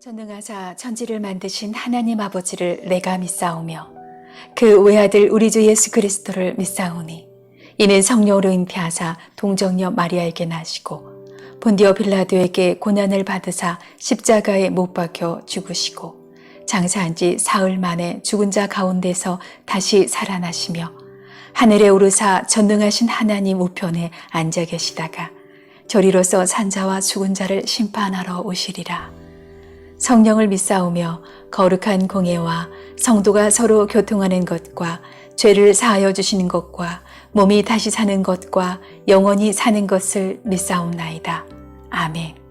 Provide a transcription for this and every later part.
전능하사 천지를 만드신 하나님 아버지를 내가 믿사오며 그 외아들 우리 주 예수 그리스도를 믿사오니 이는 성령으로 잉태하사 동정녀 마리아에게 나시고 본디오 빌라도에게 고난을 받으사 십자가에 못 박혀 죽으시고 장사한 지 사흘 만에 죽은 자 가운데서 다시 살아나시며 하늘에 오르사 전능하신 하나님 우편에 앉아 계시다가 저리로서 산자와 죽은 자를 심판하러 오시리라. 성령을 믿사오며 거룩한 공예와 성도가 서로 교통하는 것과 죄를 사하여 주시는 것과 몸이 다시 사는 것과 영원히 사는 것을 믿사옵나이다. 아멘.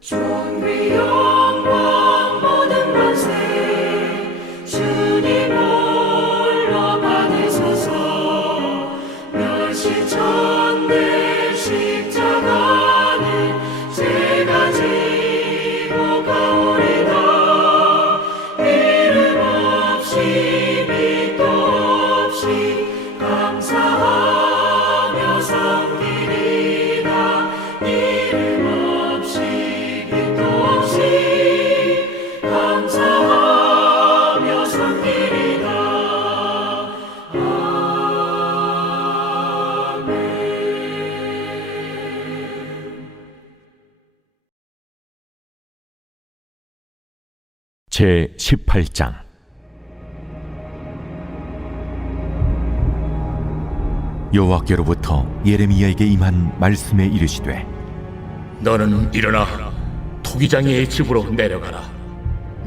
존귀 영광 모든 권세 주님 홀로 받으소서. 멸시전대 십자가는 제가 지고 가오리다. 이름 없이 빛도 없이 감사하며 섬기리다. 이름 없이 빛도 없이 감사하며 섬기리다. 아멘. 제 18장. 여호와께로부터 예레미야에게 임한 말씀에 이르시되 너는 일어나 토기장이의 집으로 내려가라.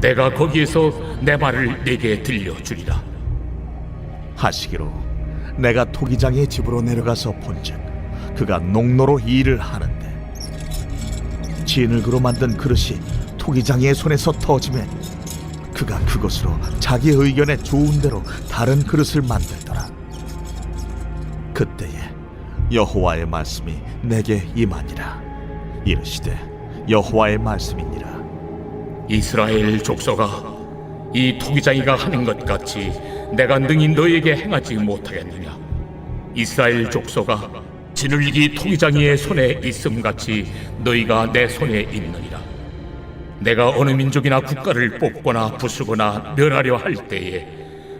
내가 거기에서 내 말을 네게 들려주리라. 하시기로 내가 토기장의 집으로 내려가서 본즉 그가 농로로 일을 하는데 진흙으로 만든 그릇이 토기장의 손에서 터지매 그가 그것으로 자기 의견에 좋은 대로 다른 그릇을 만들더라. 그때에 여호와의 말씀이 내게 임하니라. 이르시되 여호와의 말씀이니라. 이스라엘 족속아, 이 토기장이가 하는 것 같이 내가 능히 너에게 행하지 못하겠느냐? 이스라엘 족속아, 진흙이 토기장이의 손에 있음같이 너희가 내 손에 있느니라. 내가 어느 민족이나 국가를 뽑거나 부수거나 멸하려 할 때에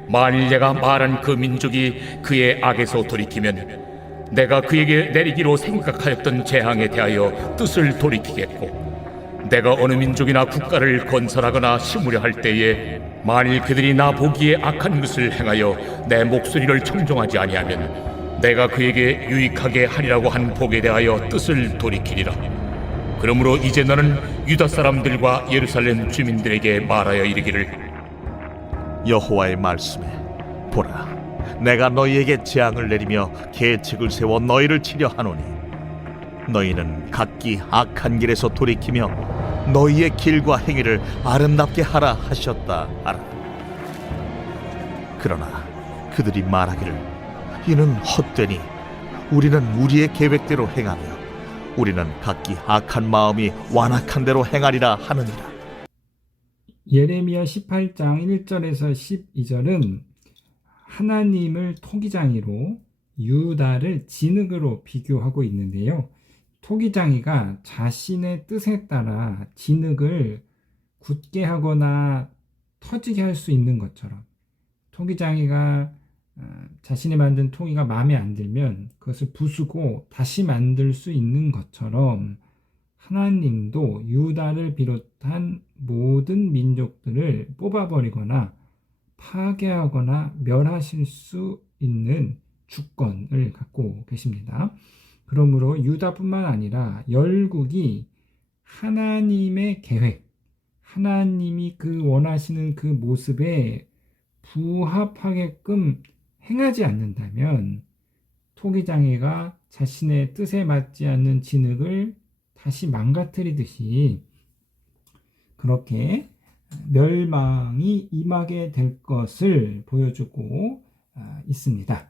만일 내가 말한 그 민족이 그의 악에서 돌이키면 내가 그에게 내리기로 생각하였던 재앙에 대하여 뜻을 돌이키겠고, 내가 어느 민족이나 국가를 건설하거나 심으려 할 때에 만일 그들이 나 보기에 악한 것을 행하여 내 목소리를 청종하지 아니하면 내가 그에게 유익하게 하리라고 한 복에 대하여 뜻을 돌이키리라. 그러므로 이제 너는 유다 사람들과 예루살렘 주민들에게 말하여 이르기를 여호와의 말씀에 보라, 내가 너희에게 재앙을 내리며 계책을 세워 너희를 치려 하노니 너희는 각기 악한 길에서 돌이키며 너희의 길과 행위를 아름답게 하라 하셨다 하라. 그러나 그들이 말하기를 이는 헛되니 우리는 우리의 계획대로 행하며 우리는 각기 악한 마음이 완악한 대로 행하리라 하느니라. 예레미야 18장 1절에서 12절은 하나님을 토기장이로 유다를 진흙으로 비교하고 있는데요. 토기장이가 자신의 뜻에 따라 진흙을 굳게 하거나 터지게 할 수 있는 것처럼 토기장이가 자신이 만든 토기가 마음에 안 들면 그것을 부수고 다시 만들 수 있는 것처럼 하나님도 유다를 비롯한 모든 민족들을 뽑아버리거나 파괴하거나 멸하실 수 있는 주권을 갖고 계십니다. 그러므로 유다뿐만 아니라 열국이 하나님의 계획, 하나님이 그 원하시는 그 모습에 부합하게끔 행하지 않는다면 토기장이가 자신의 뜻에 맞지 않는 진흙을 다시 망가뜨리듯이 그렇게 멸망이 임하게 될 것을 보여주고 있습니다.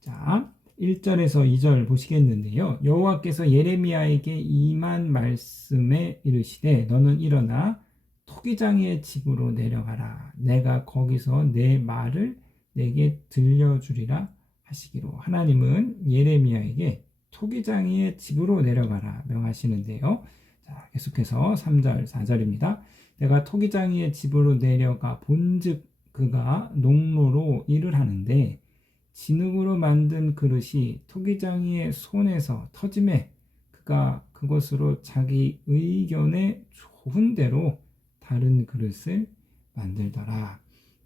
자, 1절에서 2절 보시겠는데요. 여호와께서 예레미야에게 임한 말씀에 이르시되 너는 일어나 토기장이의 집으로 내려가라. 내가 거기서 내 말을 내게 들려주리라 하시기로. 하나님은 예레미야에게 토기장이의 집으로 내려가라 명하시는데요. 자, 계속해서 3절, 4절입니다. 내가 토기장이의 집으로 내려가 본즉 그가 농로로 일을 하는데 진흙으로 만든 그릇이 토기장이의 손에서 터짐에 그가 그것으로 자기 의견에 좋은 대로 다른 그릇을 만들더라.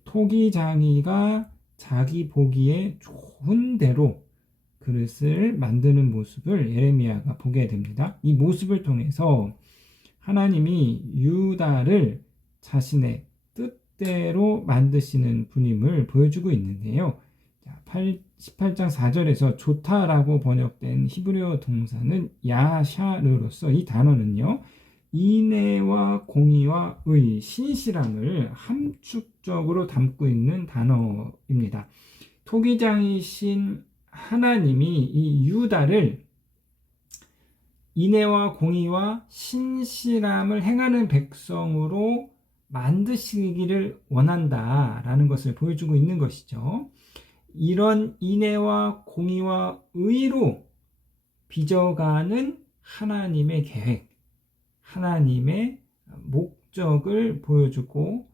토기장이가 자기 보기에 좋은 대로 그릇을 만드는 모습을 예레미야가 보게 됩니다. 이 모습을 통해서 하나님이 유다를 자신의 뜻대로 만드시는 분임을 보여주고 있는데요. 18장 4절에서 좋다라고 번역된 히브리어 동사는 야샤르로서 이 단어는요. 인애와 공의와 의, 신실함을 함축적으로 담고 있는 단어입니다. 토기장이신 하나님이 이 유다를 인애와 공의와 신실함을 행하는 백성으로 만드시기를 원한다라는 것을 보여주고 있는 것이죠. 이런 인애와 공의와 의로 빚어가는 하나님의 계획, 하나님의 목적을 보여주고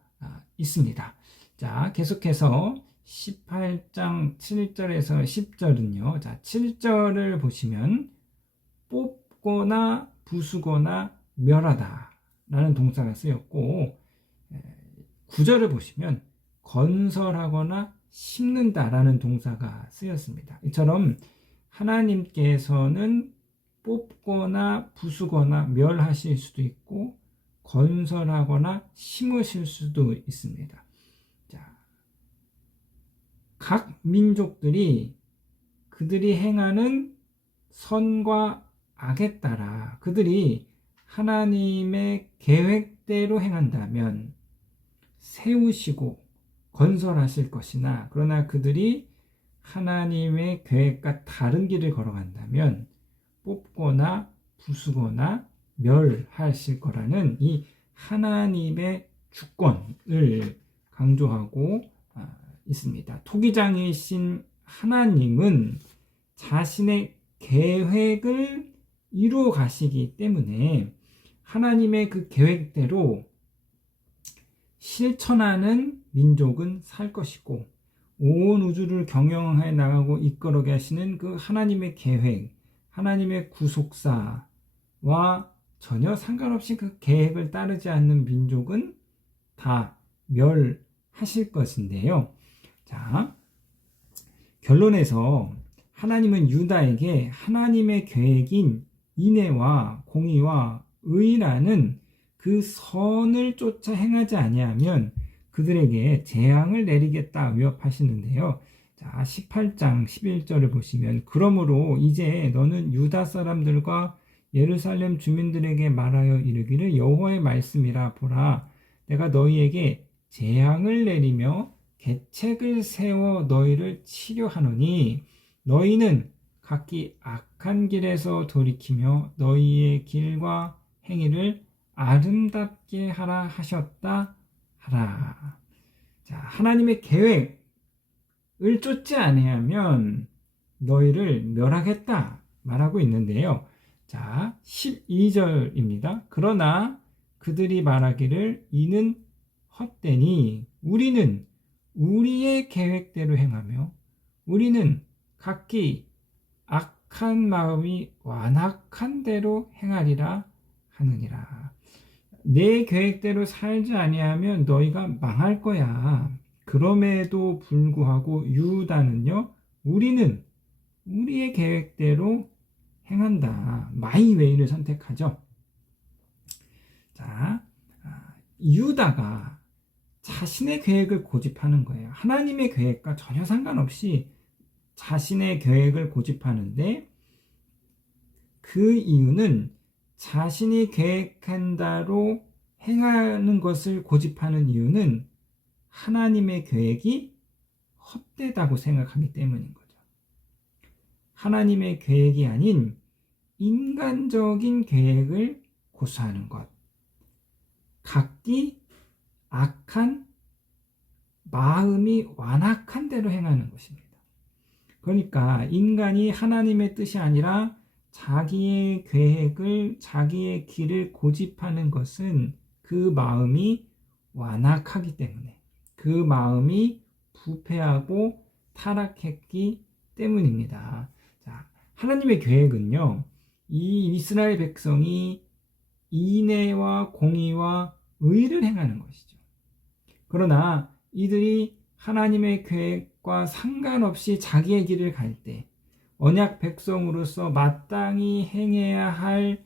있습니다. 자, 계속해서 18장 7절에서 10절은요. 자, 7절을 보시면 뽑거나 부수거나 멸하다 라는 동사가 쓰였고 9절을 보시면 건설하거나 심는다 라는 동사가 쓰였습니다. 이처럼 하나님께서는 뽑거나 부수거나 멸하실 수도 있고 건설하거나 심으실 수도 있습니다. 자, 각 민족들이 그들이 행하는 선과 악에 따라 그들이 하나님의 계획대로 행한다면 세우시고 건설하실 것이나 그러나 그들이 하나님의 계획과 다른 길을 걸어간다면 뽑거나 부수거나 멸하실 거라는 이 하나님의 주권을 강조하고 있습니다. 토기장이신 하나님은 자신의 계획을 이루어 가시기 때문에 하나님의 그 계획대로 실천하는 민족은 살 것이고 온 우주를 경영해 나가고 이끌어게 하시는 그 하나님의 계획, 하나님의 구속사와 전혀 상관없이 그 계획을 따르지 않는 민족은 다 멸하실 것인데요. 자, 결론에서 하나님은 유다에게 하나님의 계획인 인애와 공의와 의라는 그 선을 쫓아 행하지 아니하면 그들에게 재앙을 내리겠다 위협하시는데요. 자, 18장 11절을 보시면 그러므로 이제 너는 유다 사람들과 예루살렘 주민들에게 말하여 이르기를 여호와의 말씀이라. 보라, 내가 너희에게 재앙을 내리며 계책을 세워 너희를 치료하노니 너희는 각기 악한 길에서 돌이키며 너희의 길과 행위를 아름답게 하라 하셨다 하라. 자, 하나님의 계획을 쫓지 아니하면 너희를 멸하겠다 말하고 있는데요. 자, 12절입니다. 그러나 그들이 말하기를 이는 헛되니 우리는 우리의 계획대로 행하며 우리는 각기 악한 마음이 완악한 대로 행하리라 하느니라. 내 계획대로 살지 아니하면 너희가 망할 거야. 그럼에도 불구하고 유다는요, 우리는 우리의 계획대로 행한다. 마이 웨이를 선택하죠. 자, 유다가 자신의 계획을 고집하는 거예요. 하나님의 계획과 전혀 상관없이 자신의 계획을 고집하는데, 그 이유는 자신이 계획한 대로 행하는 것을 고집하는 이유는 하나님의 계획이 헛되다고 생각하기 때문인 거죠. 하나님의 계획이 아닌 인간적인 계획을 고수하는 것, 각기 악한 마음이 완악한 대로 행하는 것입니다. 그러니까 인간이 하나님의 뜻이 아니라 자기의 계획을, 자기의 길을 고집하는 것은 그 마음이 완악하기 때문에, 그 마음이 부패하고 타락했기 때문입니다. 자, 하나님의 계획은요, 이 이스라엘 백성이 인애와 공의와 의를 행하는 것이죠. 그러나 이들이 하나님의 계획과 상관없이 자기의 길을 갈 때, 언약 백성으로서 마땅히 행해야 할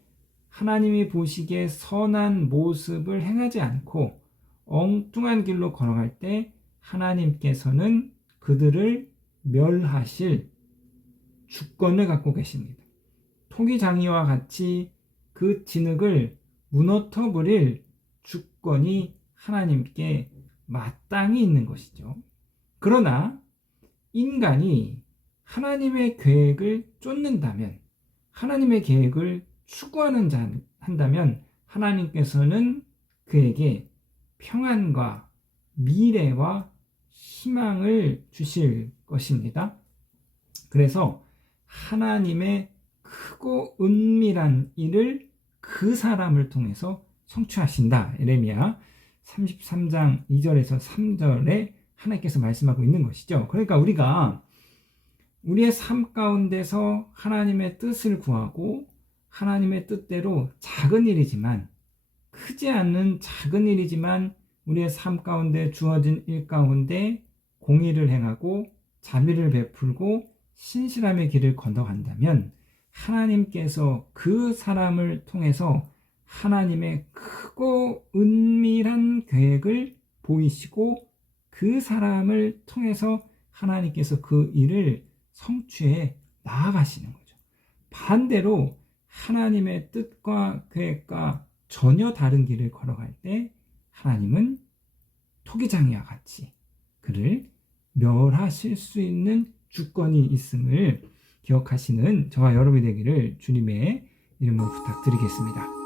하나님이 보시기에 선한 모습을 행하지 않고 엉뚱한 길로 걸어갈 때 하나님께서는 그들을 멸하실 주권을 갖고 계십니다. 토기장이와 같이 그 진흙을 무너뜨려 버릴 주권이 하나님께 마땅히 있는 것이죠. 그러나 인간이 하나님의 계획을 쫓는다면, 하나님의 계획을 추구하는 자 한다면 하나님께서는 그에게 평안과 미래와 희망을 주실 것입니다. 그래서 하나님의 크고 은밀한 일을 그 사람을 통해서 성취하신다. 예레미야 33장 2절에서 3절에 하나님께서 말씀하고 있는 것이죠. 그러니까 우리가 우리의 삶 가운데서 하나님의 뜻을 구하고 하나님의 뜻대로 작은 일이지만, 크지 않는 작은 일이지만 우리의 삶 가운데 주어진 일 가운데 공의를 행하고 자비를 베풀고 신실함의 길을 건너간다면 하나님께서 그 사람을 통해서 하나님의 크고 은밀한 계획을 보이시고 그 사람을 통해서 하나님께서 그 일을 성취해 나아가시는 거죠. 반대로 하나님의 뜻과 계획과 전혀 다른 길을 걸어갈 때 하나님은 토기장이와 같이 그를 멸하실 수 있는 주권이 있음을 기억하시는 저와 여러분이 되기를 주님의 이름으로 부탁드리겠습니다.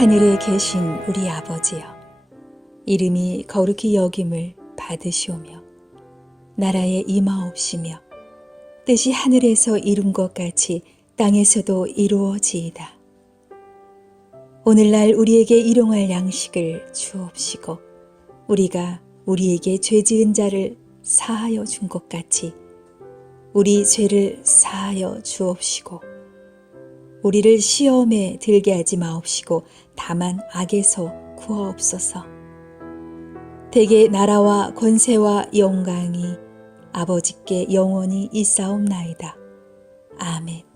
하늘에 계신 우리 아버지여, 이름이 거룩히 여김을 받으시오며 나라에 임하옵시며 뜻이 하늘에서 이룬 것 같이 땅에서도 이루어지이다. 오늘날 우리에게 일용할 양식을 주옵시고 우리가 우리에게 죄 지은 자를 사하여 준 것 같이 우리 죄를 사하여 주옵시고 우리를 시험에 들게 하지 마옵시고 다만 악에서 구하옵소서. 대개 나라와 권세와 영광이 아버지께 영원히 있사옵나이다. 아멘.